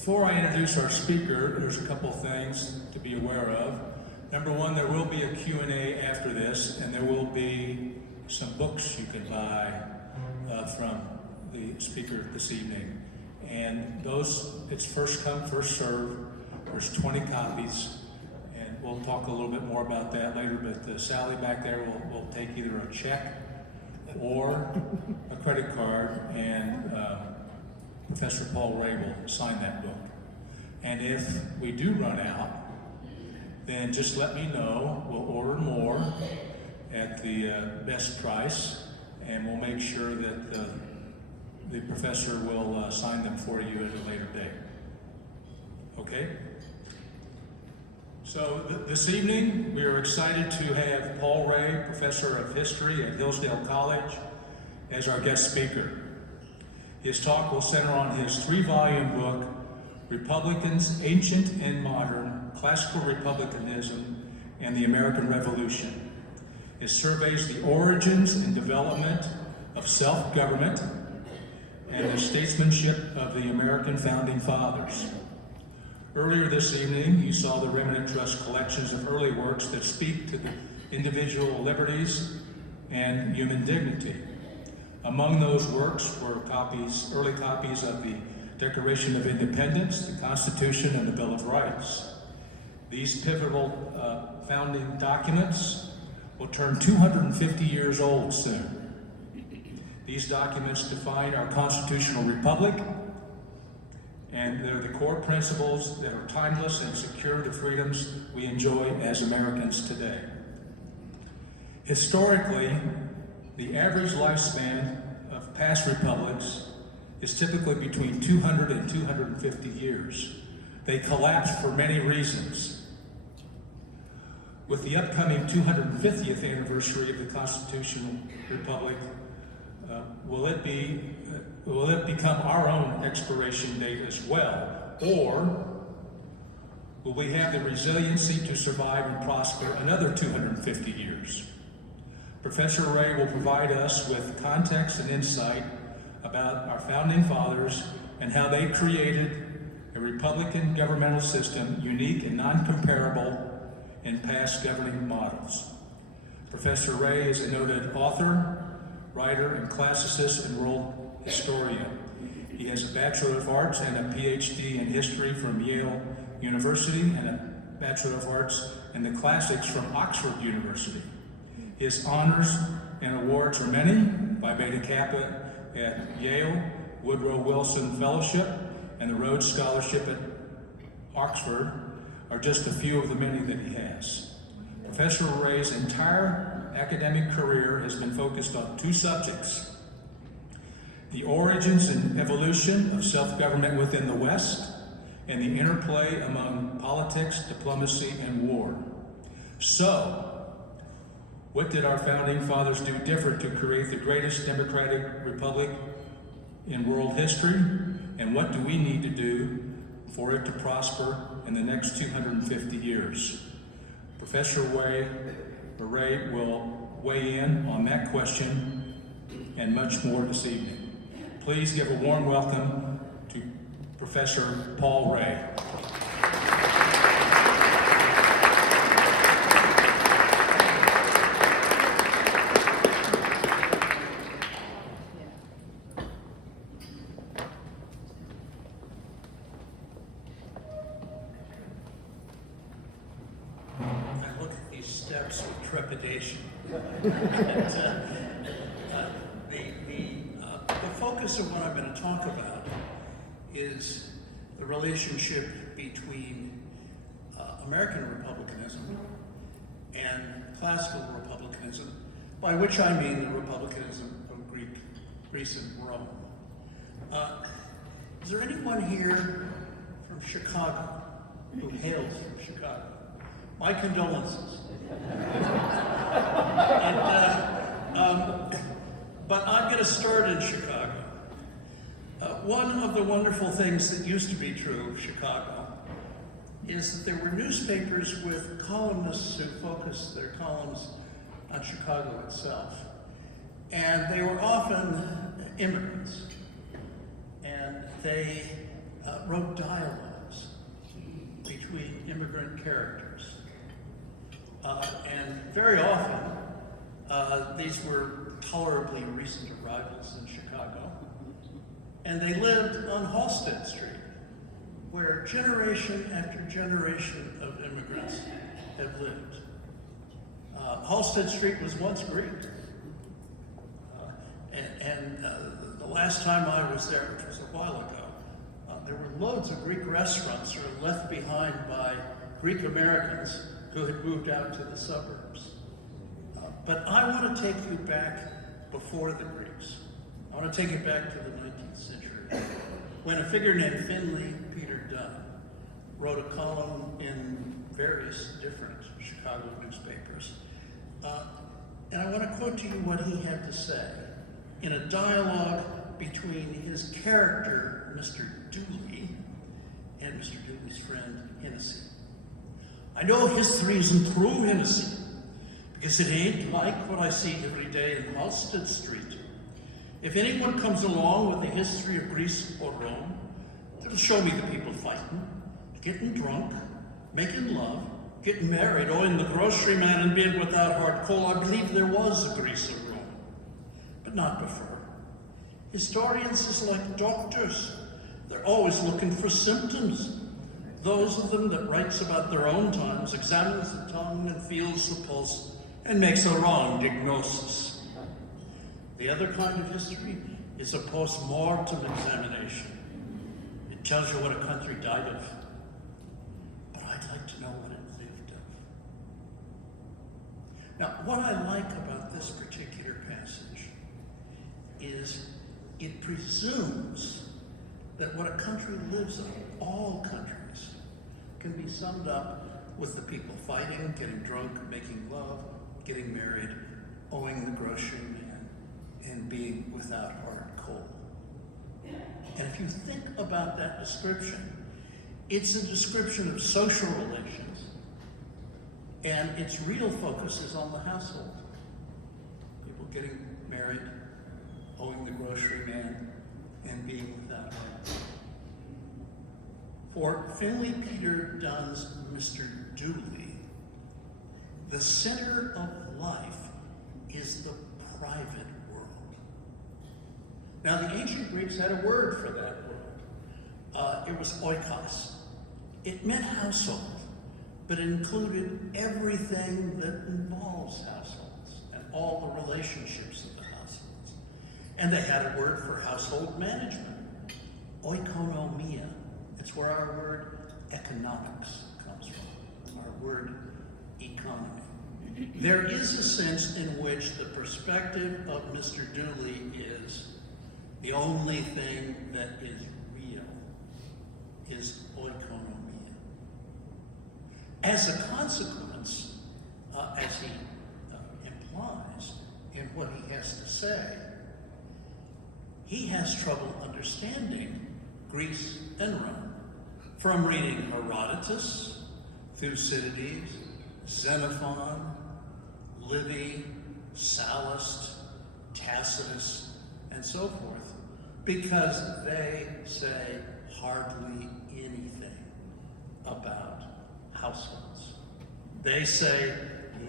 Before I introduce our speaker, there's a couple of things to be aware of. Number one, there will be a Q&A after this, and there will be some books you can buy from the speaker this evening. And those, it's first come, first served. There's 20 copies, and we'll talk a little bit more about that later, but Sally back there will take either a check or a credit card, and Professor Paul Rahe will sign that book. And if we do run out, then just let me know. We'll order more at the best price, and we'll make sure that the professor will sign them for you at a later date. Okay? So this evening, we are excited to have Paul Rahe, Professor of History at Hillsdale College, as our guest speaker. His talk will center on his 3-volume book, Republicans, Ancient and Modern, Classical Republicanism and the American Revolution. It surveys the origins and development of self-government and the statesmanship of the American Founding Fathers. Earlier this evening, you saw the Remnant Trust collections of early works that speak to the individual liberties and human dignity. Among those works were early copies of the Declaration of Independence, the Constitution, and the Bill of Rights. These pivotal founding documents will turn 250 years old soon. These documents define our constitutional republic, and they're the core principles that are timeless and secure the freedoms we enjoy as Americans today. Historically, the average lifespan of past republics is typically between 200 and 250 years. They collapsed for many reasons. With the upcoming 250th anniversary of the Constitutional Republic, will it become our own expiration date as well? Or will we have the resiliency to survive and prosper another 250 years? Professor Rahe will provide us with context and insight about our founding fathers and how they created a Republican governmental system unique and non-comparable in past governing models. Professor Rahe is a noted author, writer, and classicist and world historian. He has a Bachelor of Arts and a PhD in history from Yale University and a Bachelor of Arts in the classics from Oxford University. His honors and awards are many: Phi Beta Kappa at Yale, Woodrow Wilson Fellowship, and the Rhodes Scholarship at Oxford are just a few of the many that he has. Professor Rahe's entire academic career has been focused on 2 subjects: the origins and evolution of self-government within the West, and the interplay among politics, diplomacy, and war. So, what did our founding fathers do different to create the greatest democratic republic in world history? And what do we need to do for it to prosper in the next 250 years? Professor Rahe will weigh in on that question and much more this evening. Please give a warm welcome to Professor Paul Rahe. Steps with trepidation. The focus of what I'm going to talk about is the relationship between American republicanism and classical republicanism, by which I mean the republicanism of Greece and Rome. Is there anyone here from Chicago who hails from Chicago? My condolences. But I'm going to start in Chicago. One of the wonderful things that used to be true of Chicago is that there were newspapers with columnists who focused their columns on Chicago itself. And they were often immigrants. And they wrote dialogues between immigrant characters. And very often, these were tolerably recent arrivals in Chicago. And they lived on Halsted Street, where generation after generation of immigrants have lived. Halsted Street was once Greek. The last time I was there, which was a while ago, there were loads of Greek restaurants sort of left behind by Greek Americans who had moved out to the suburbs. But I want to take you back before the Greeks. I want to take you back to the 19th century, when a figure named Finley Peter Dunn wrote a column in various different Chicago newspapers. And I want to quote to you what he had to say in a dialogue between his character, Mr. Dooley, and Mr. Dooley's friend, Hennessy. "I know history isn't through, Hennessy, because it ain't like what I see every day in Halsted Street. If anyone comes along with the history of Greece or Rome, it'll show me the people fighting, getting drunk, making love, getting married, owing the grocery man and being without hard coal. I believe there was a Greece or Rome, but not before. Historians is like doctors. They're always looking for symptoms. Those of them that writes about their own times, examines the tongue and feels the pulse, and makes a wrong diagnosis. The other kind of history is a post-mortem examination. It tells you what a country died of, but I'd like to know what it lived of." Now, what I like about this particular passage is it presumes that what a country lives of, all countries, can be summed up with the people fighting, getting drunk, making love, getting married, owing the grocery man, and being without hard coal. And if you think about that description, it's a description of social relations, and its real focus is on the household. People getting married, owing the grocery man, and being without hard coal. For Finley Peter Dunn's Mr. Dooley, the center of life is the private world. Now, the ancient Greeks had a word for that world. It was oikos. It meant household, but it included everything that involves households and all the relationships of the households. And they had a word for household management, oikonomia. It's where our word economics comes from, our word economy. There is a sense in which the perspective of Mr. Dooley is the only thing that is real is oikonomia. As a consequence, as he implies in what he has to say, he has trouble understanding Greece and Rome. From reading Herodotus, Thucydides, Xenophon, Livy, Sallust, Tacitus, and so forth, because they say hardly anything about households. They say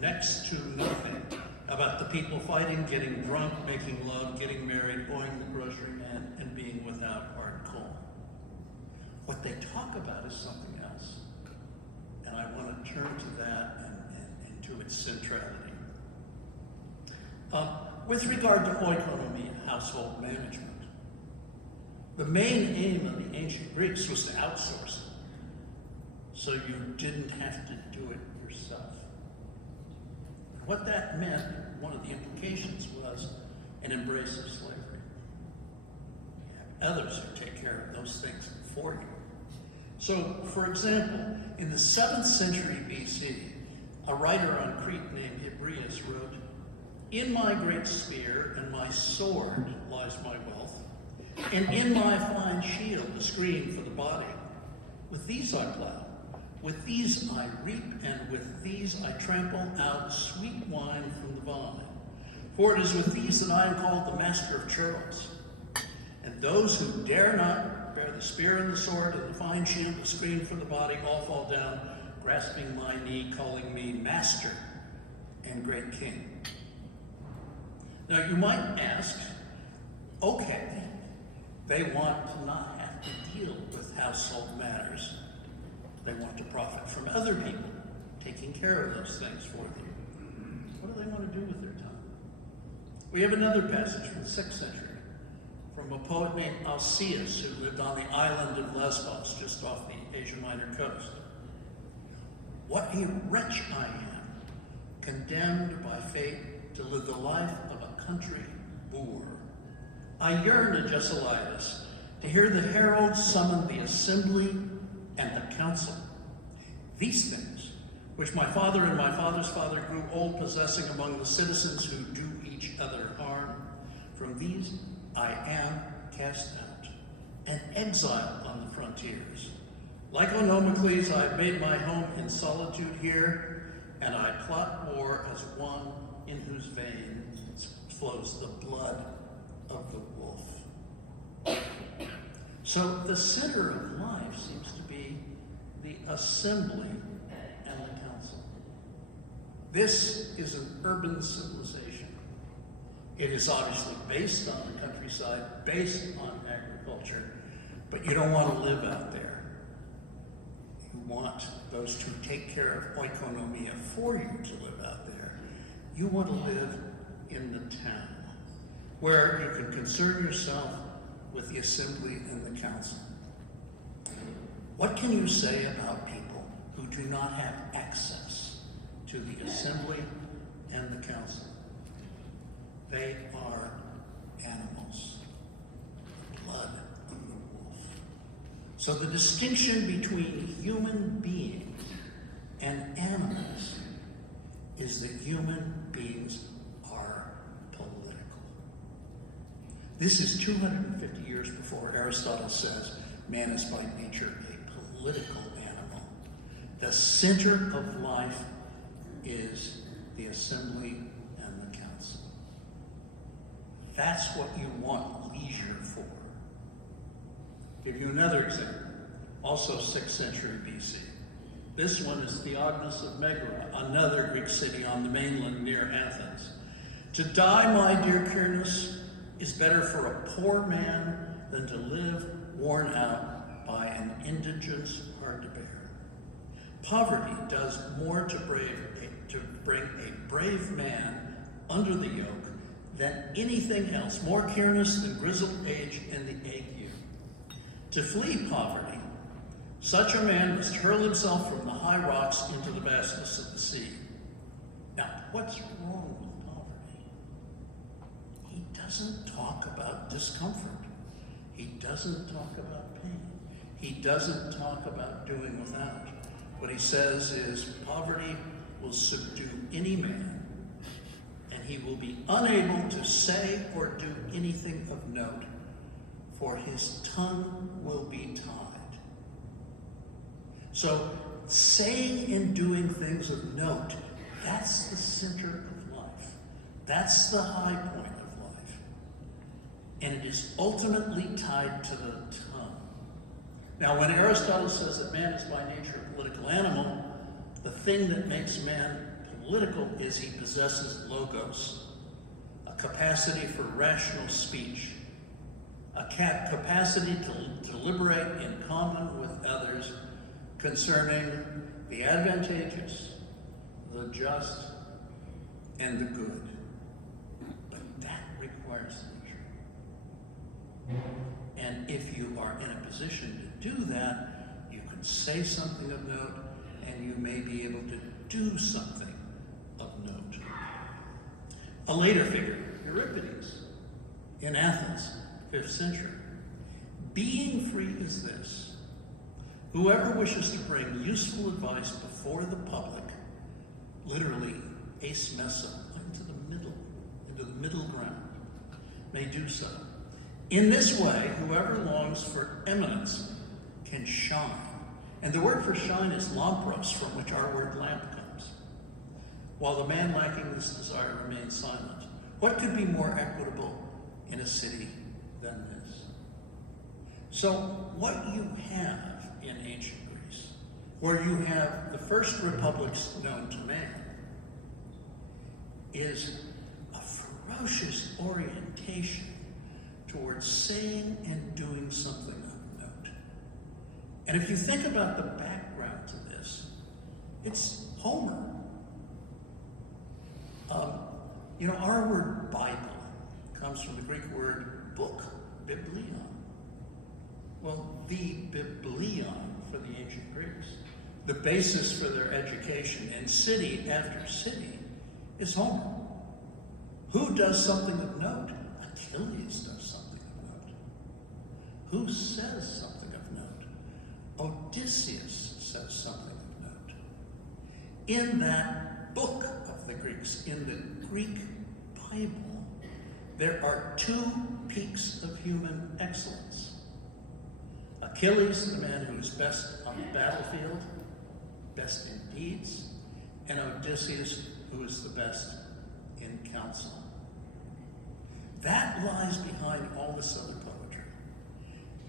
next to nothing about the people fighting, getting drunk, making love, getting married, owing the grocery man, and being without hard coal. What they talk about is something else. And I want to turn to that and to its centrality. With regard to oikonomia, household management, the main aim of the ancient Greeks was to outsource it, so you didn't have to do it yourself. What that meant, one of the implications was an embrace of slavery. You have others who take care of those things for you. So, for example, in the 7th century BC, a writer on Crete named Hebraeus wrote, "In my great spear and my sword lies my wealth, and in my fine shield a screen for the body. With these I plow, with these I reap, and with these I trample out sweet wine from the vine. For it is with these that I am called the master of churls. And those who dare not prepare the spear and the sword and the fine shield, the screen for the body, all fall down, grasping my knee, calling me master and great king. Now you might ask, okay, they want to not have to deal with household matters. They want to profit from other people taking care of those things for them. What do they want to do with their time? We have another passage from the 6th century from a poet named Alcaeus, who lived on the island of Lesbos, just off the Asia Minor coast. What a wretch I am, condemned by fate to live the life of a country boor. I yearn, Agesilaus, to hear the herald summon the assembly and the council. These things, which my father and my father's father grew old possessing among the citizens who do each other harm, from these I am cast out, an exile on the frontiers. Like Onomocles, I have made my home in solitude here, and I plot war as one in whose veins flows the blood of the wolf. So the center of life seems to be the assembly and the council. This is an urban civilization. It is obviously based on the countryside, based on agriculture, but you don't want to live out there. You want those to take care of oikonomia for you to live out there. You want to live in the town, where you can concern yourself with the assembly and the council. What can you say about people who do not have access to the assembly and the council? They are animals, blood of the wolf. So the distinction between human beings and animals is that human beings are political. This is 250 years before Aristotle says man is by nature a political animal. The center of life is the assembly and the council. That's what you want leisure for. Give you another example, also 6th century BC. This one is Theognis of Megara, another Greek city on the mainland near Athens. To die, my dear Kyrnus, is better for a poor man than to live worn out by an indigence hard to bear. Poverty does more to bring a brave man under the yoke than anything else, more careless than grizzled age and the ague. To flee poverty, such a man must hurl himself from the high rocks into the vastness of the sea. Now, what's wrong with poverty? He doesn't talk about discomfort. He doesn't talk about pain. He doesn't talk about doing without. What he says is poverty will subdue any man, and he will be unable to say or do anything of note, for his tongue will be tied. So saying and doing things of note, that's the center of life. That's the high point of life. And it is ultimately tied to the tongue. Now, when Aristotle says that man is by nature a political animal, the thing that makes man political is he possesses logos, a capacity for rational speech, a capacity to deliberate in common with others concerning the advantageous, the just, and the good. But that requires leisure. And if you are in a position to do that, you can say something of note, and you may be able to do something of note. A later figure, Euripides, in Athens, 5th century. Being free is this: whoever wishes to bring useful advice before the public, literally ace mesa, into the middle ground, may do so. In this way, whoever longs for eminence can shine. And the word for shine is lampros, from which our word lamp comes. While the man lacking this desire remains silent. What could be more equitable in a city than this? So what you have in ancient Greece, where you have the first republics known to man, is a ferocious orientation towards saying and doing something of note. And if you think about the background to this, it's Homer. Our word Bible comes from the Greek word book, biblion. Well, the biblion for the ancient Greeks, the basis for their education in city after city, is Homer. Who does something of note? Achilles does something of note. Who says something of note? Odysseus says something of note. In that book of the Greeks, in the Greek Bible, there are two peaks of human excellence. Achilles, the man who is best on the battlefield, best in deeds, and Odysseus, who is the best in counsel. That lies behind all this other poetry,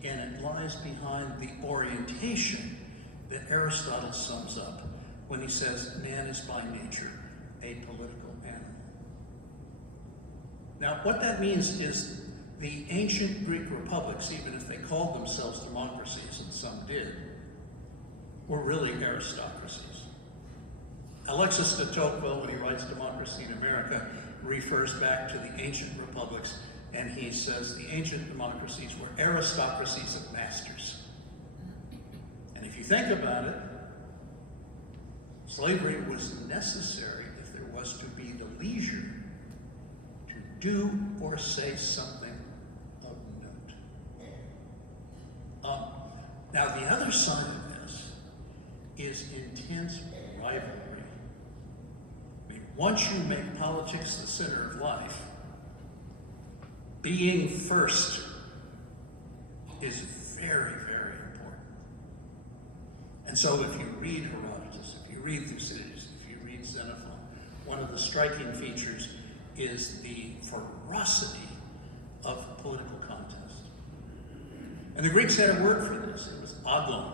and it lies behind the orientation that Aristotle sums up when he says man is by nature a political animal. Now, what that means is the ancient Greek republics, even if they called themselves democracies, and some did, were really aristocracies. Alexis de Tocqueville, when he writes Democracy in America, refers back to the ancient republics, and he says the ancient democracies were aristocracies of masters. And if you think about it, slavery was necessary if there was to be the leisure to do or say something of note. Now, the other side of this is intense rivalry. Once you make politics the center of life, being first is very, very important. And so if you read Herodotus, if you read Thucydides, if you read Xenophon, one of the striking features is the ferocity of political contest. And the Greeks had a word for this. It was agon.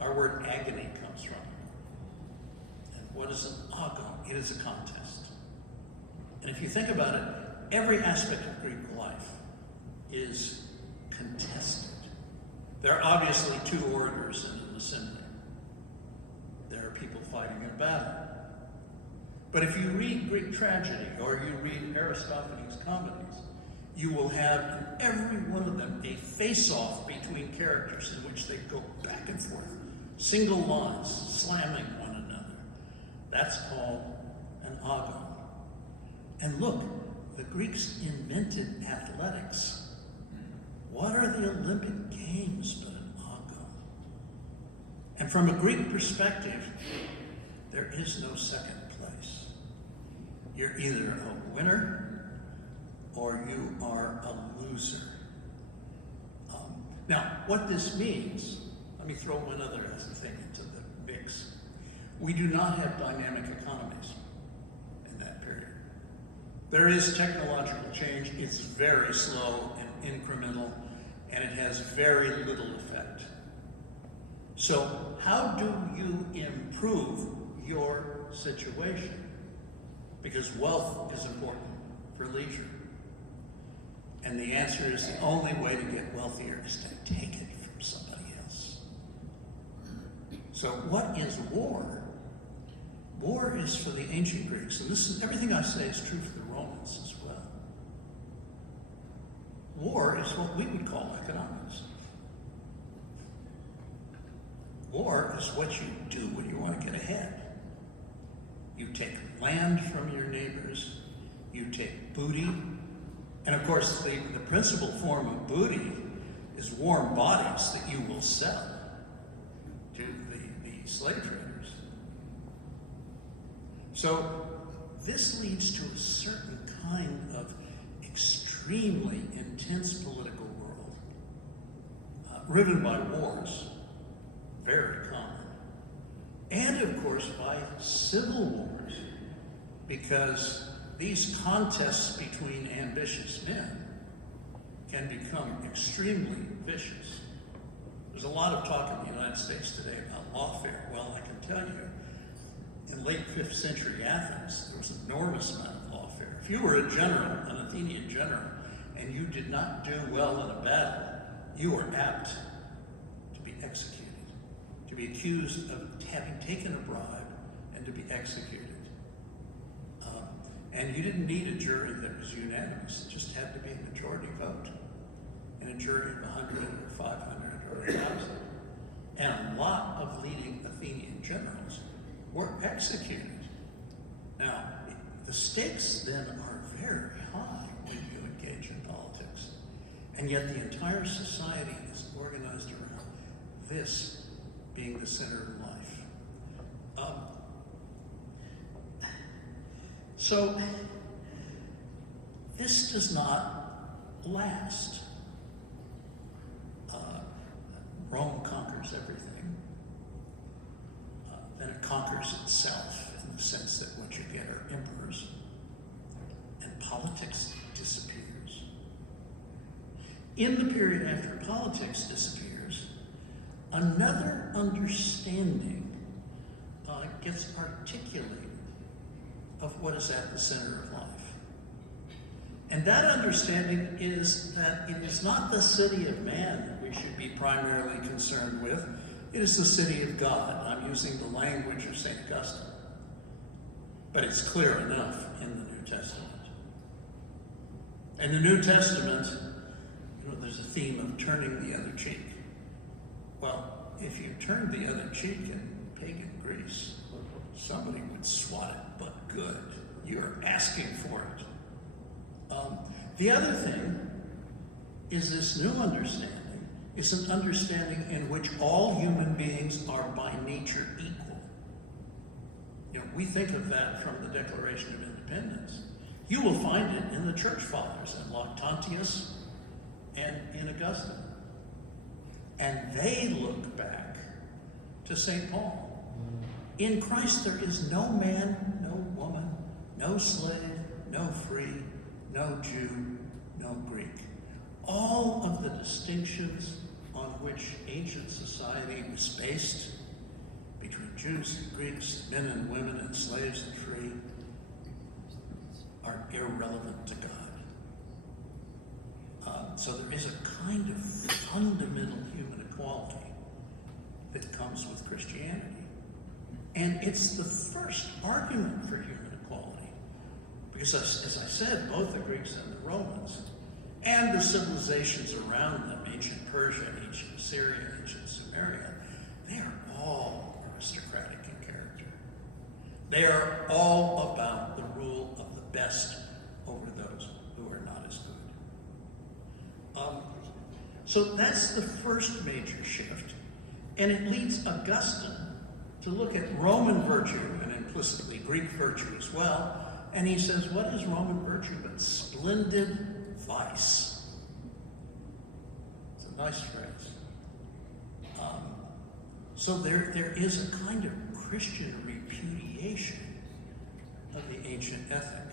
Our word agony comes from it. And what is an agon? It is a contest. And if you think about it, every aspect of Greek life is contested. There are obviously two orators in an assembly. There are people fighting in a battle. But if you read Greek tragedy or you read Aristophanes' comedies, you will have in every one of them a face-off between characters in which they go back and forth, single lines, slamming one another. That's called an agon. And look, the Greeks invented athletics. What are the Olympic Games but an agon? And from a Greek perspective, there is no second place. You're either a winner or you are a loser. Now, what this means, let me throw one other thing into the mix. We do not have dynamic economies in that period. There is technological change. It's very slow and incremental, and it has very little effect. So how do you improve your situation? Because wealth is important for leisure. And the answer is the only way to get wealthier is to take it from somebody else. So what is war? War is for the ancient Greeks, and this is everything I say is true for the Romans as well. War is what we would call economics. War is what you do when you want to get ahead. You take land from your neighbors, you take booty, and of course the principal form of booty is warm bodies that you will sell to the slave traders. So this leads to a certain kind of extremely intense political world, riven by wars, very common, and of course by civil wars, because these contests between ambitious men can become extremely vicious. lot of talk in the United States today about lawfare. Well, I can tell you, in late 5th century Athens, there was an enormous amount of lawfare. If you were a general, an Athenian general, and you did not do well in a battle, you were apt to be executed, to be accused of having taken a bribe and to be executed. And you didn't need a jury that was unanimous. It just had to be a majority vote. And a jury of 100 or 500 or 1,000. And a lot of leading Athenian generals were executed. Now, the stakes then are very high when you engage in politics. And yet the entire society is organized around this being the center of life. So this does not last. Rome conquers everything. Then it conquers itself in the sense that what you get are emperors. And politics disappears. In the period after politics disappears, another understanding gets articulated of what is at the center of life. And that understanding is that it is not the city of man that we should be primarily concerned with. It is the city of God. I'm using the language of St. Augustine. But it's clear enough in the New Testament. In the New Testament, there's a theme of turning the other cheek. Well, if you turned the other cheek in pagan Greece, somebody would swat it, but good. You're asking for it. The other thing is this new understanding is an understanding in which all human beings are by nature equal. We think of that from the Declaration of Independence. You will find it in the Church Fathers, in Lactantius and in Augustine. And they look back to St. Paul. In Christ there is no man, no woman, no slave, no free, no Jew, no Greek. All of the distinctions on which ancient society was based between Jews and Greeks, men and women, and slaves and free, are irrelevant to God. So there is a kind of fundamental human equality that comes with Christianity. And it's the first argument for human equality. Because as I said, both the Greeks and the Romans, and the civilizations around them, ancient Persia, ancient Assyria, ancient Sumeria, they are all aristocratic in character. They are all about the rule of the best over those who are not as good. So that's the first major shift. And it leads Augustine to look at Roman virtue, and implicitly Greek virtue as well, and he says, what is Roman virtue but splendid vice? It's a nice phrase. So there is a kind of Christian repudiation of the ancient ethic.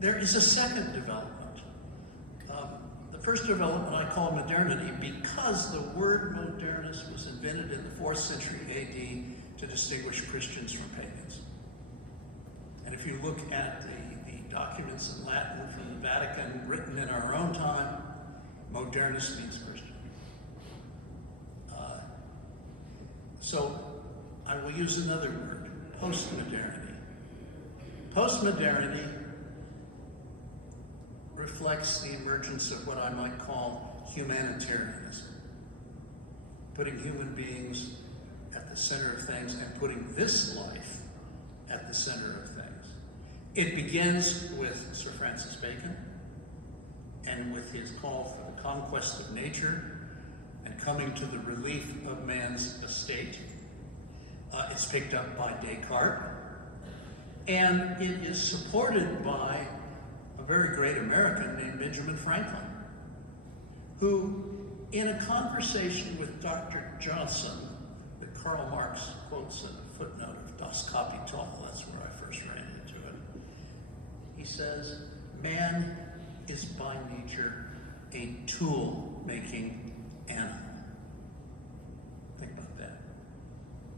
There is a second development. The first development I call modernity because the word modernus was invented in the 4th century AD to distinguish Christians from pagans. And if you look at the documents in Latin from the Vatican written in our own time, modernus means Christian. So I will use another word, postmodernity. Postmodernity reflects the emergence of what I might call humanitarianism. Putting human beings at the center of things and putting this life at the center of things. It begins with Sir Francis Bacon and with his call for the conquest of nature and coming to the relief of man's estate. It's picked up by Descartes, and it is supported by a very great American named Benjamin Franklin, who, in a conversation with Dr. Johnson, that Karl Marx quotes in a footnote of Das Kapital, that's where I first ran into it, he says, man is by nature a tool-making animal. Think about that.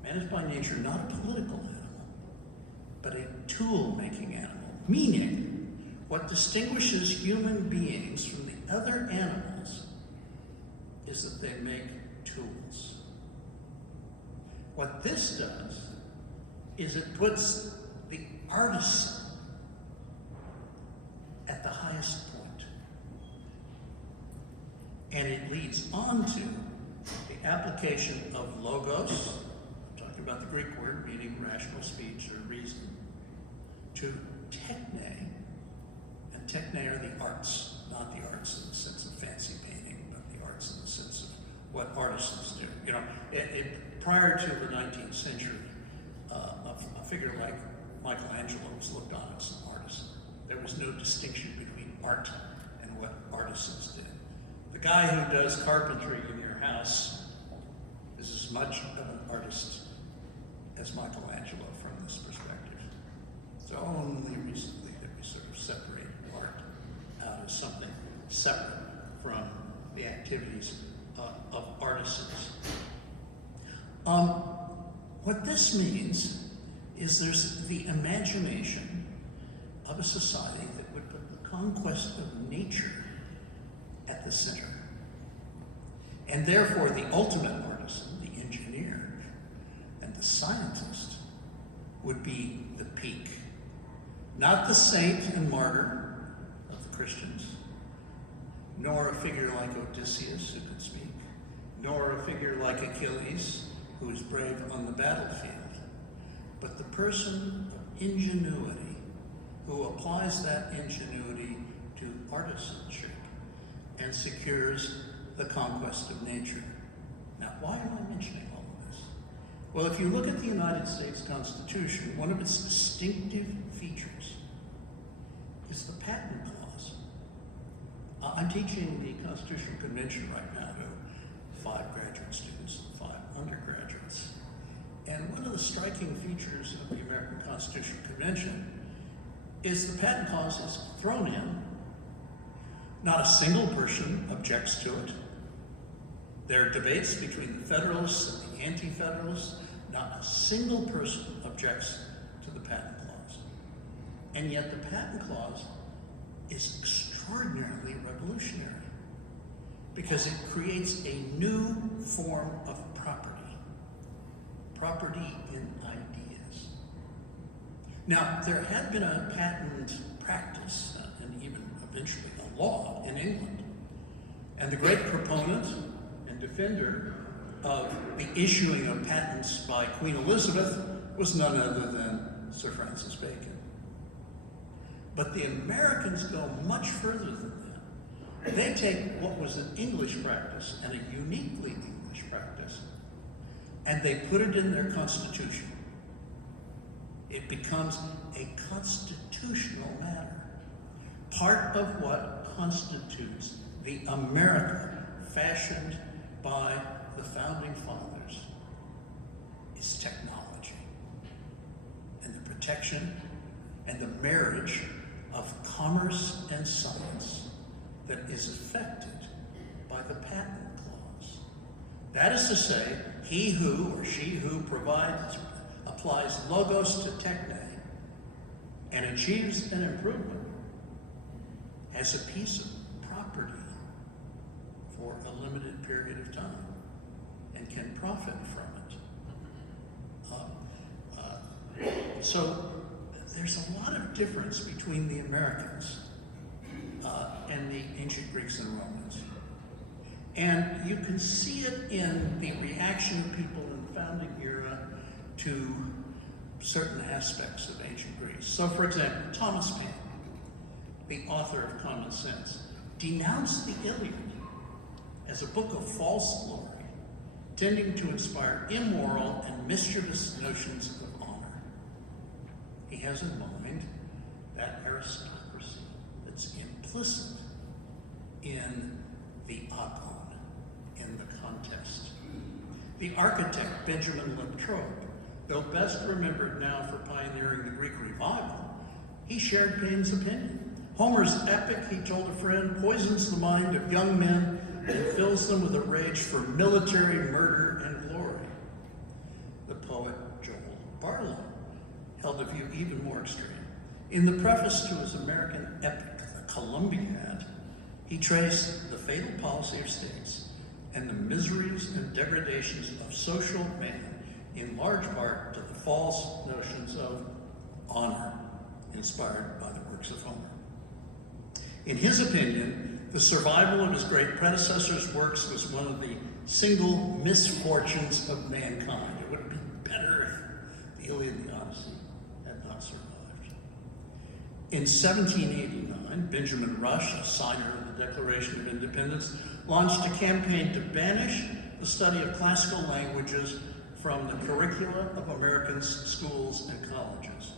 Man is by nature not a political animal, but a tool-making animal, meaning what distinguishes human beings from the other animals is that they make tools. What this does is it puts the artisan at the highest point. And it leads on to the application of logos, I'm talking about the Greek word meaning rational speech or reason, to techne, and techne are the arts, not the arts in the sense of fancy painting, but the arts in the sense of what artisans do. You know, prior to the 19th century, a figure like Michelangelo was looked on as an artisan. There was no distinction between art and what artisans did. The guy who does carpentry in your house is as much of an artist as Michelangelo from this perspective. It's only recently that we sort of separated art out as something separate from the activities of artisans. What this means is there's the imagination of a society that would put the conquest of nature at the center. And therefore the ultimate artisan, the engineer, and the scientist would be the peak. Not the saint and martyr of the Christians, nor a figure like Odysseus who could speak, nor a figure like Achilles who is brave on the battlefield, but the person of ingenuity who applies that ingenuity to artisanship and secures the conquest of nature. Now, why am I mentioning all of this? Well, if you look at the United States Constitution, one of its distinctive features is the patent clause. I'm teaching the Constitutional Convention right now to 5 graduate students and 5 undergraduates. And one of the striking features of the American Constitutional Convention is the patent clause is thrown in. Not a single person objects to it. There are debates between the Federalists and the Anti-Federalists. Not a single person objects to the patent clause. And yet the patent clause is extraordinarily revolutionary because it creates a new form of property in ideas. Now, there had been a patent practice and even eventually a law in England. And the great proponent and defender of the issuing of patents by Queen Elizabeth was none other than Sir Francis Bacon. But the Americans go much further than that. They take what was an English practice and a uniquely English practice, and they put it in their constitution. It becomes a constitutional matter. Part of what constitutes the America fashioned by the founding fathers is technology and the protection and the marriage of commerce and science that is affected by the patent clause. That is to say, he who or she who applies logos to techne and achieves an improvement has a piece of property for a limited period of time and can profit from it. So there's a lot of difference between the Americans and the ancient Greeks and Romans. And you can see it in the reaction of people in the founding era to certain aspects of ancient Greece. So for example, Thomas Paine, the author of Common Sense, denounced the Iliad as a book of false glory, tending to inspire immoral and mischievous notions of honor. He has in mind that aristocracy that's implicit in the agon, in the contest. The architect Benjamin Latrobe, though best remembered now for pioneering the Greek revival, he shared Paine's opinion Homer's epic, he told a friend, poisons the mind of young men and fills them with a rage for military murder and glory. The poet Joel Barlow held a view even more extreme. In the preface to his American epic, The Columbiad, he traced the fatal policy of states and the miseries and degradations of social man in large part to the false notions of honor inspired by the works of Homer. In his opinion, the survival of his great predecessor's works was one of the single misfortunes of mankind. It would have been better if the Iliad and the Odyssey had not survived. In 1789, Benjamin Rush, a signer of the Declaration of Independence, launched a campaign to banish the study of classical languages from the curricula of American schools and colleges.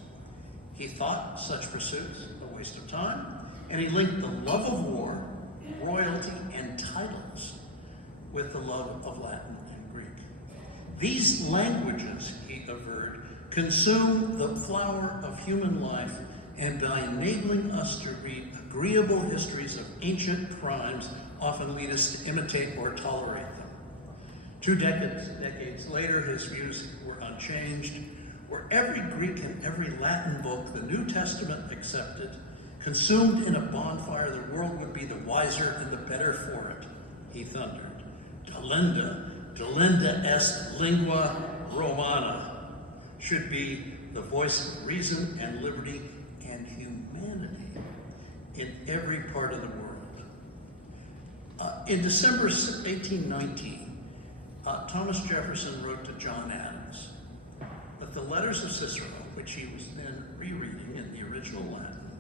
He thought such pursuits a waste of time, and he linked the love of war, royalty, and titles with the love of Latin and Greek. These languages, he averred, consume the flower of human life, and by enabling us to read agreeable histories of ancient crimes, often lead us to imitate or tolerate them. 2 decades later, his views were unchanged. Were every Greek and every Latin book, the New Testament accepted, consumed in a bonfire, the world would be the wiser and the better for it, he thundered. Delenda est lingua romana should be the voice of reason and liberty and humanity in every part of the world. In December 1819, Thomas Jefferson wrote to John Adams that the letters of Cicero, which he was then rereading in the original Latin,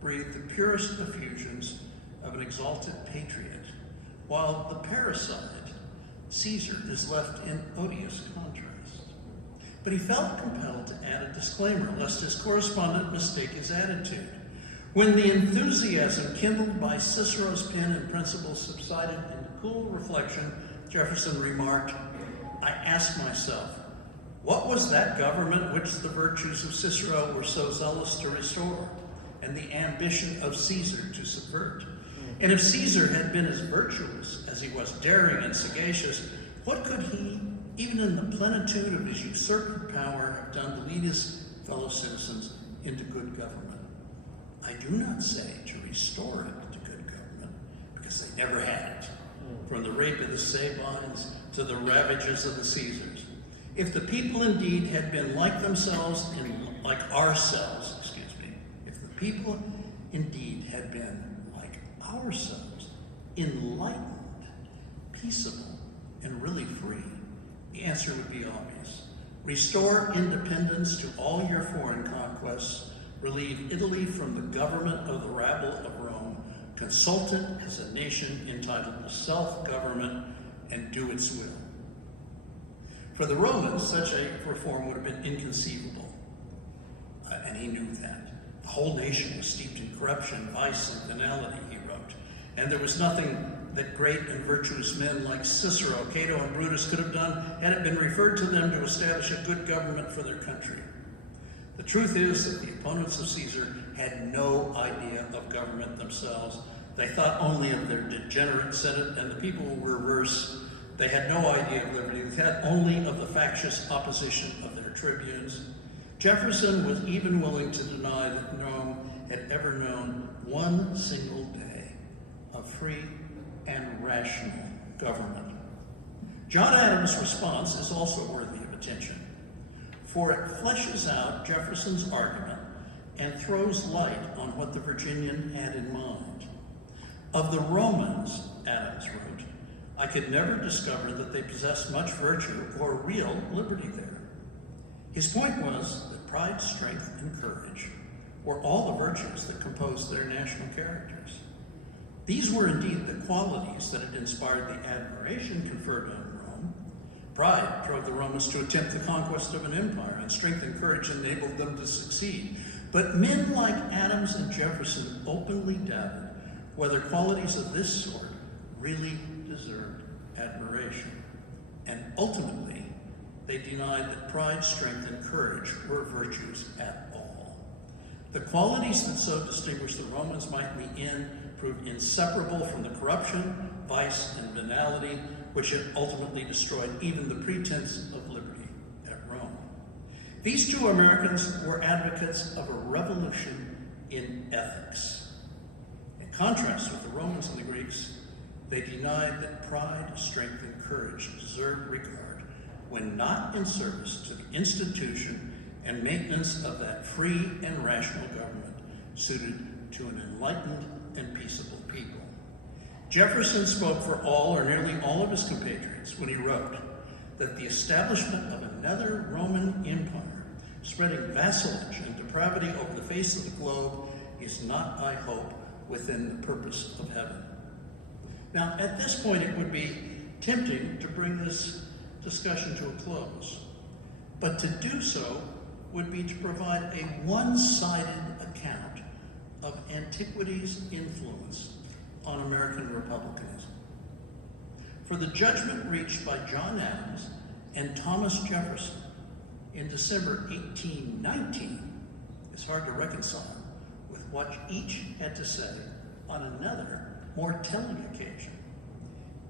breathed the purest effusions of an exalted patriot, while the parricide, Caesar, is left in odious contrast. But he felt compelled to add a disclaimer, lest his correspondent mistake his attitude. When the enthusiasm kindled by Cicero's pen and principles subsided into cool reflection, Jefferson remarked, I asked myself, what was that government which the virtues of Cicero were so zealous to restore, and the ambition of Caesar to subvert? And if Caesar had been as virtuous as he was daring and sagacious, what could he, even in the plenitude of his usurped power, have done to lead his fellow citizens into good government? I do not say to restore it to good government, because they never had it, from the rape of the Sabines to the ravages of the Caesars. If the people indeed had been like themselves, like ourselves, if the people indeed had been like ourselves, enlightened, peaceable, and really free, the answer would be obvious. Restore independence to all your foreign conquests, relieve Italy from the government of the rabble of Rome, consult it as a nation entitled to self-government, and do its will. For the Romans, such a reform would have been inconceivable, and he knew that. The whole nation was steeped in corruption, vice, and venality, he wrote, and there was nothing that great and virtuous men like Cicero, Cato, and Brutus could have done had it been referred to them to establish a good government for their country. The truth is that the opponents of Caesar had no idea of government themselves. They thought only of their degenerate Senate, and the people were worse. They had no idea of liberty. They had only of the factious opposition of their tribunes. Jefferson was even willing to deny that Rome had ever known one single day of free and rational government. John Adams' response is also worthy of attention, for it fleshes out Jefferson's argument and throws light on what the Virginian had in mind. Of the Romans, Adams wrote, I could never discover that they possessed much virtue or real liberty there. His point was that pride, strength, and courage were all the virtues that composed their national characters. These were indeed the qualities that had inspired the admiration conferred on Rome. Pride drove the Romans to attempt the conquest of an empire, and strength and courage enabled them to succeed. But men like Adams and Jefferson openly doubted whether qualities of this sort really deserved admiration. And ultimately, they denied that pride, strength, and courage were virtues at all. The qualities that so distinguished the Romans might in the end prove inseparable from the corruption, vice, and venality which had ultimately destroyed even the pretense of liberty at Rome. These two Americans were advocates of a revolution in ethics. In contrast with the Romans and the Greeks, they denied that pride, strength, and courage deserved regard when not in service to the institution and maintenance of that free and rational government suited to an enlightened and peaceable people. Jefferson spoke for all or nearly all of his compatriots when he wrote that the establishment of another Roman Empire, spreading vassalage and depravity over the face of the globe, is not, I hope, within the purpose of heaven. Now, at this point, it would be tempting to bring this discussion to a close, but to do so would be to provide a one-sided account of antiquity's influence on American republicanism. For the judgment reached by John Adams and Thomas Jefferson in December 1819 is hard to reconcile with what each had to say on another, more telling occasion.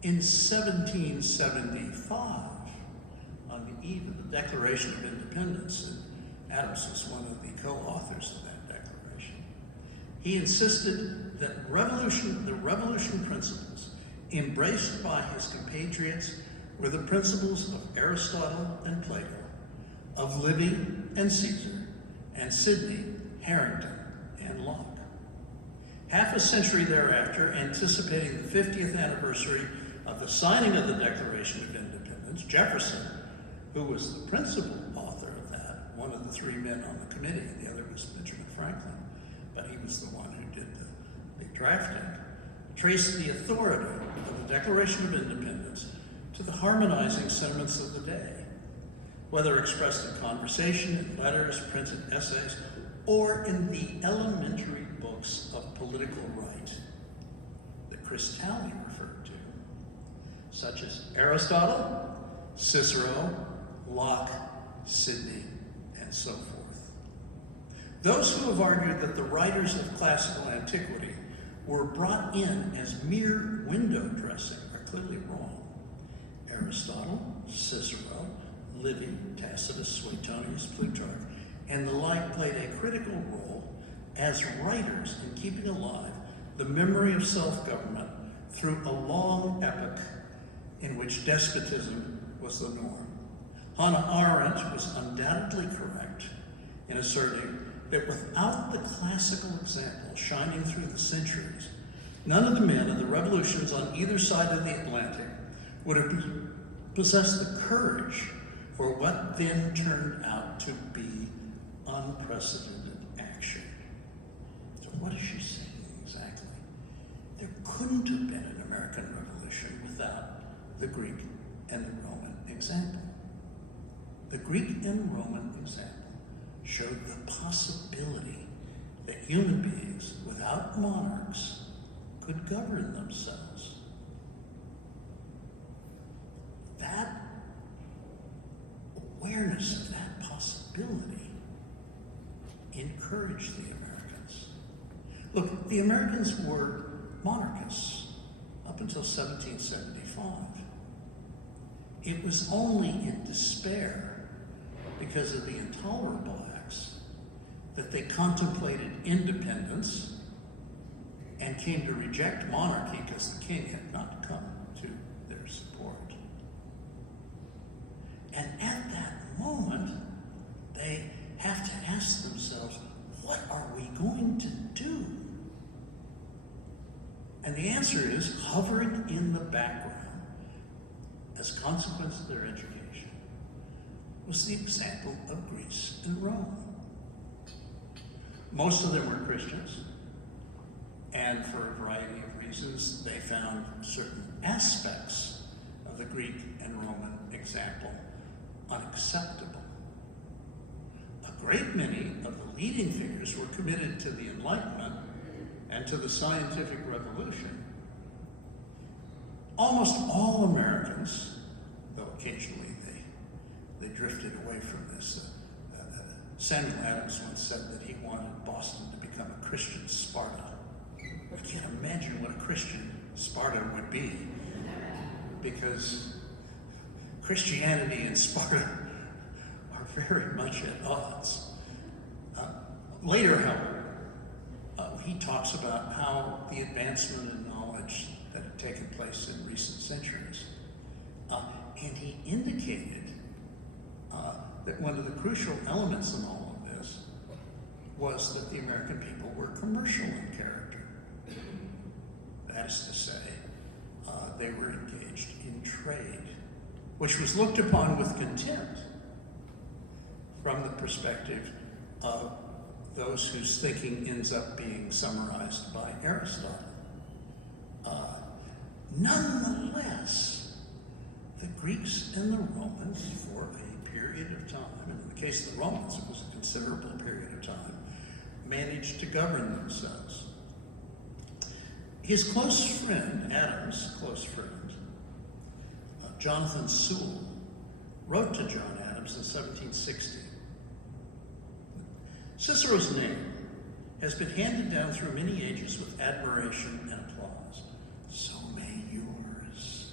In 1775, on the eve of the Declaration of Independence, and Adams was one of the co-authors of that declaration, he insisted that the revolution principles embraced by his compatriots were the principles of Aristotle and Plato, of Livy and Caesar, and Sidney, Harrington, and Locke. Half a century thereafter, anticipating the 50th anniversary of the signing of the Declaration of Independence, Jefferson, who was the principal author of that, one of the three men on the committee, the other was Benjamin Franklin, but he was the one who did the drafting, traced the authority of the Declaration of Independence to the harmonizing sentiments of the day, whether expressed in conversation, in letters, printed essays, or in the elementary books of political right that Chris Talley referred to, such as Aristotle, Cicero, Locke, Sidney, and so forth. Those who have argued that the writers of classical antiquity were brought in as mere window dressing are clearly wrong. Aristotle, Cicero, Livy, Tacitus, Suetonius, Plutarch, and the like played a critical role as writers in keeping alive the memory of self-government through a long epoch in which despotism was the norm. Hannah Arendt was undoubtedly correct in asserting that without the classical example shining through the centuries, none of the men of the revolutions on either side of the Atlantic would have possessed the courage for what then turned out to be unprecedented action. So what is she saying exactly? There couldn't have been an American Revolution without the Greek and the Roman example. The Greek and Roman example showed the possibility that human beings without monarchs could govern themselves. That awareness of that possibility encouraged the Americans. Look, the Americans were monarchists up until 1775. It was only in despair, because of the intolerable acts, that they contemplated independence and came to reject monarchy because the king had not come to their support. And at that moment, they have to ask themselves, what are we going to do? And the answer is, hovering in the background as a consequence of their education, was the example of Greece and Rome. Most of them were Christians, and for a variety of reasons, they found certain aspects of the Greek and Roman example unacceptable. A great many of the leading figures were committed to the Enlightenment and to the scientific revolution. Almost all Americans, though occasionally they drifted away from this Samuel Adams once said that he wanted Boston to become a Christian Sparta. I can't imagine what a Christian Sparta would be, because Christianity and Sparta are very much at odds. Later, however, he talks about how the advancement in knowledge that had taken place in recent centuries. And he indicated that one of the crucial elements in all of this was that the American people were commercial in character. That is to say, they were engaged in trade, which was looked upon with contempt from the perspective of those whose thinking ends up being summarized by Aristotle. Nonetheless, the Greeks and the Romans, for a period of time, and in the case of the Romans, it was a considerable period of time, managed to govern themselves. His close friend, Adams' close friend, Jonathan Sewell, wrote to John Adams in 1760. Cicero's name has been handed down through many ages with admiration and applause. So may yours.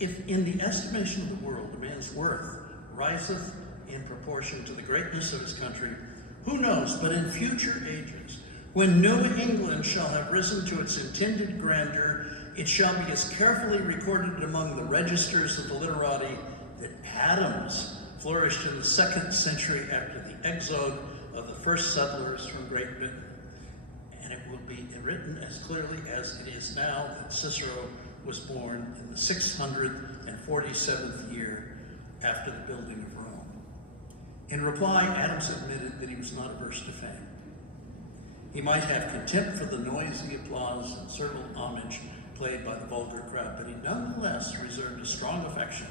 If in the estimation of the world a man's worth riseth in proportion to the greatness of his country, who knows, but in future ages, when New England shall have risen to its intended grandeur, it shall be as carefully recorded among the registers of the literati that Adams flourished in the 2nd century after the exode of the first settlers from Great Britain. And it will be written as clearly as it is now that Cicero was born in the 647th year after the building of Rome. In reply, Adams admitted that he was not averse to fame. He might have contempt for the noisy applause and servile homage played by the vulgar crowd, but he nonetheless reserved a strong affection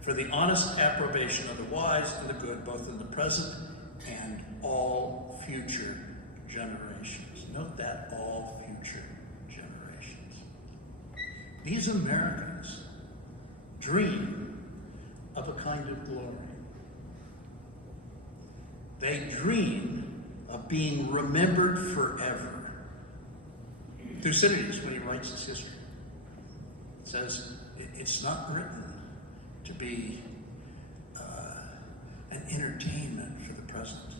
for the honest approbation of the wise and the good, both in the present and all future generations. Note that, all future generations. These Americans dream of a kind of glory. They dream of being remembered forever. Thucydides, when he writes his history, says it's not written to be an entertainment for the present.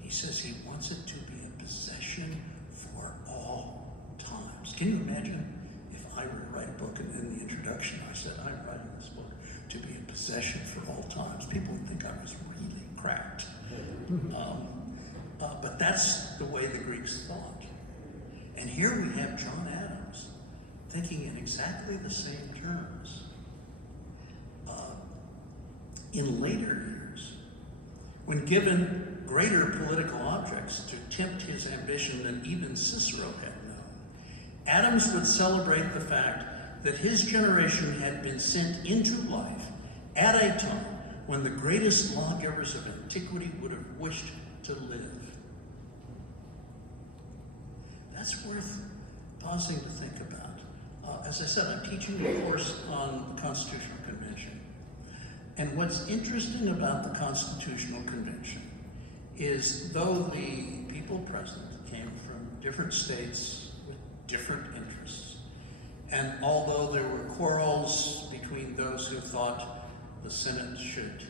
He says he wants it to be a possession for all times. Can you imagine if I were to write a book and in the introduction I said, I'm writing this book to be a possession for all times? People would think I was really cracked. But that's the way the Greeks thought. And here we have John Adams thinking in exactly the same terms. In later years, when given greater political objects to tempt his ambition than even Cicero had known, Adams would celebrate the fact that his generation had been sent into life at a time when the greatest lawgivers of antiquity would have wished to live. That's worth pausing to think about. As I said, I'm teaching a course on the Constitutional Convention. And what's interesting about the Constitutional Convention is though the people present came from different states with different interests, and although there were quarrels between those who thought the Senate should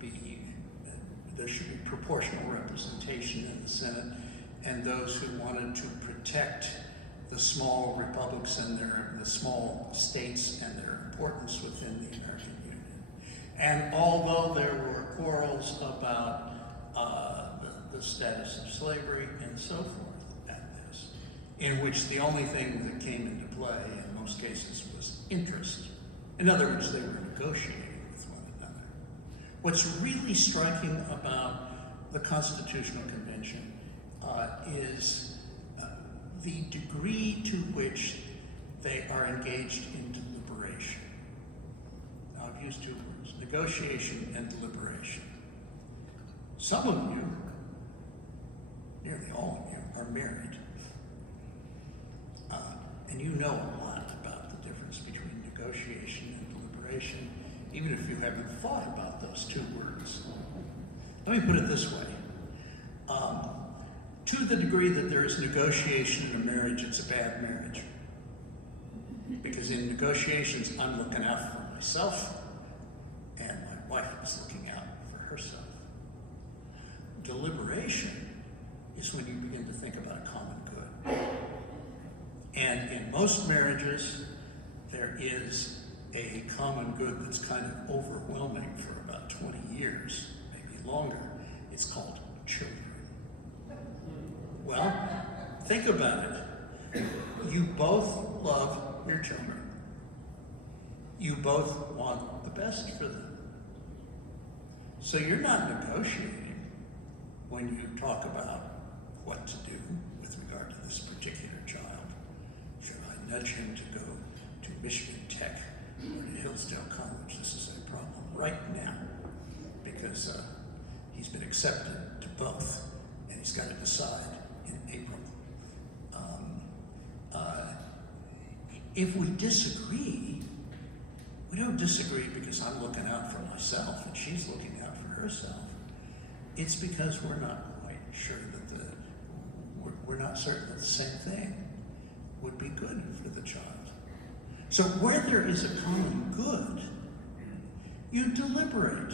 be, there should be proportional representation in the Senate, and those who wanted to protect the small republics and the small states and their importance within the American Union. And although there were quarrels about the status of slavery and so forth at this, in which the only thing that came into play in most cases was interest. In other words, they were negotiating with one another. What's really striking about the Constitutional Convention is the degree to which they are engaged in deliberation. Now, I've used two words, negotiation and deliberation. Some of you, nearly all of you, are married. And you know a lot about the difference between negotiation and deliberation, even if you haven't thought about those two words. Let me put it this way. To the degree that there is negotiation in a marriage, it's a bad marriage. Because in negotiations, I'm looking out for myself, and my wife is looking out for herself. Deliberation is when you begin to think about a common good. And in most marriages, there is a common good that's kind of overwhelming for about 20 years, maybe longer. It's called children. Well, think about it. You both love your children. You both want the best for them. So you're not negotiating when you talk about what to do with regard to this particular child. Should I nudge him to go to Michigan Tech or to Hillsdale College? This is a problem right now because he's been accepted to both and he's got to decide in April. If we disagree, we don't disagree because I'm looking out for myself and she's looking out for herself. It's because we're not quite sure that we're not certain that the same thing would be good for the child. So where there is a common good, you deliberate.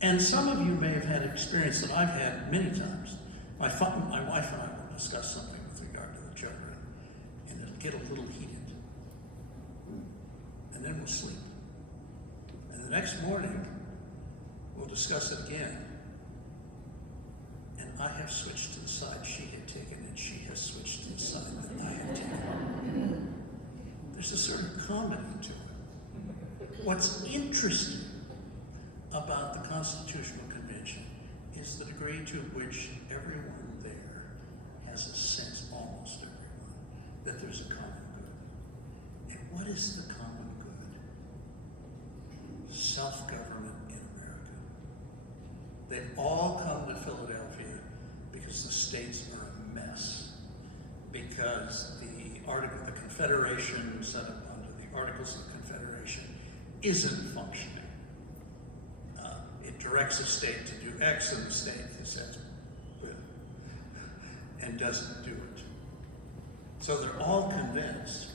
And some of you may have had experience that I've had many times. My wife and I will discuss something with regard to the children, and it'll get a little heated. And then we'll sleep. And the next morning, we'll discuss it again. And I have switched to the side she had taken, and she has switched to the side that I had taken. There's a sort of comedy to it. What's interesting about the Constitutional Convention is the degree to which everyone there has a sense, almost everyone, that there's a common good. And what is the common good? Self-government in America. They all come to Philadelphia because the states are a mess. Because the Confederation set up under the Articles of Confederation isn't functioning. It directs a state to do X, and the state says, well, and doesn't do it. So they're all convinced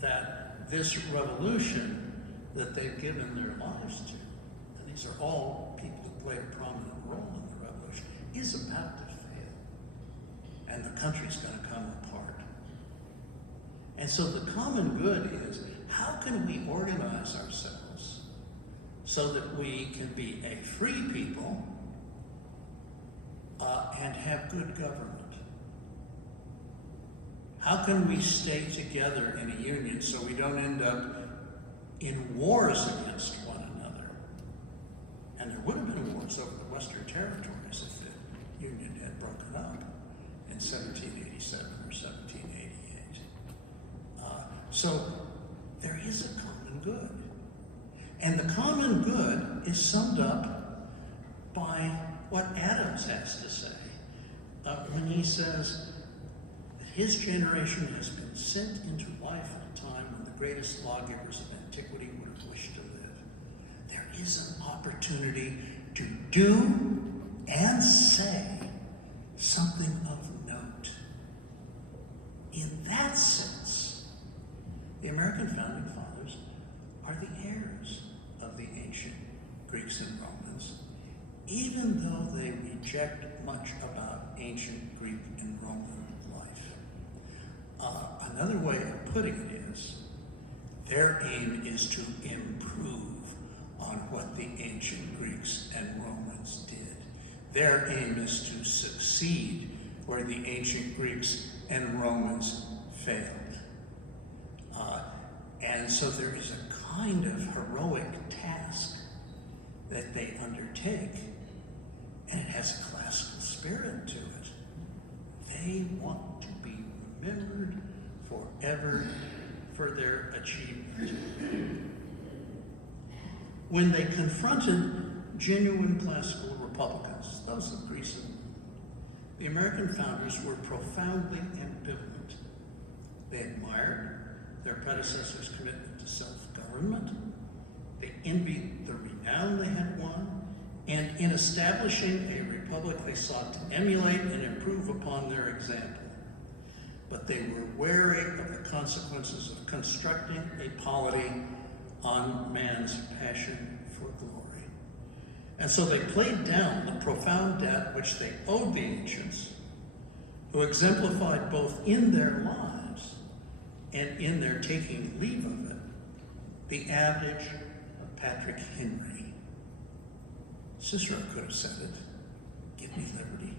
that this revolution that they've given their lives to, and these are all people who play a prominent role in the revolution, is about to fail. And the country's going to come apart. And so the common good is, how can we organize ourselves so that we can be a free people and have good government? How can we stay together in a union so we don't end up in wars against one another? And there would have been wars over the Western Territories if the Union had broken up in 1787 or 1788. So there is a common good. And the common good is summed up by what Adams has to say when he says that his generation has been sent into life at a time when the greatest lawgivers of antiquity would have wished to live. There is an opportunity to do and say something of note. In that sense, the American founding fathers are the heirs of the ancient Greeks and Romans, even though they reject much about ancient Greek and Roman life. Another way of putting it is, their aim is to improve on what the ancient Greeks and Romans did. Their aim is to succeed where the ancient Greeks and Romans failed. And so there is a kind of heroic task that they undertake, and it has a classical spirit to it. They want to be remembered forever for their achievement. When they confronted genuine classical republicans, those of Greece and the American founders were profoundly ambivalent. They admired their predecessors' commitment to self-government, They envied the renown they had won, and in establishing a republic, they sought to emulate and improve upon their example. But they were wary of the consequences of constructing a polity on man's passion for glory. And so they played down the profound debt which they owed the ancients, who exemplified both in their lives and in their taking leave of it the adage of Patrick Henry. Cicero could have said it, "Give me liberty."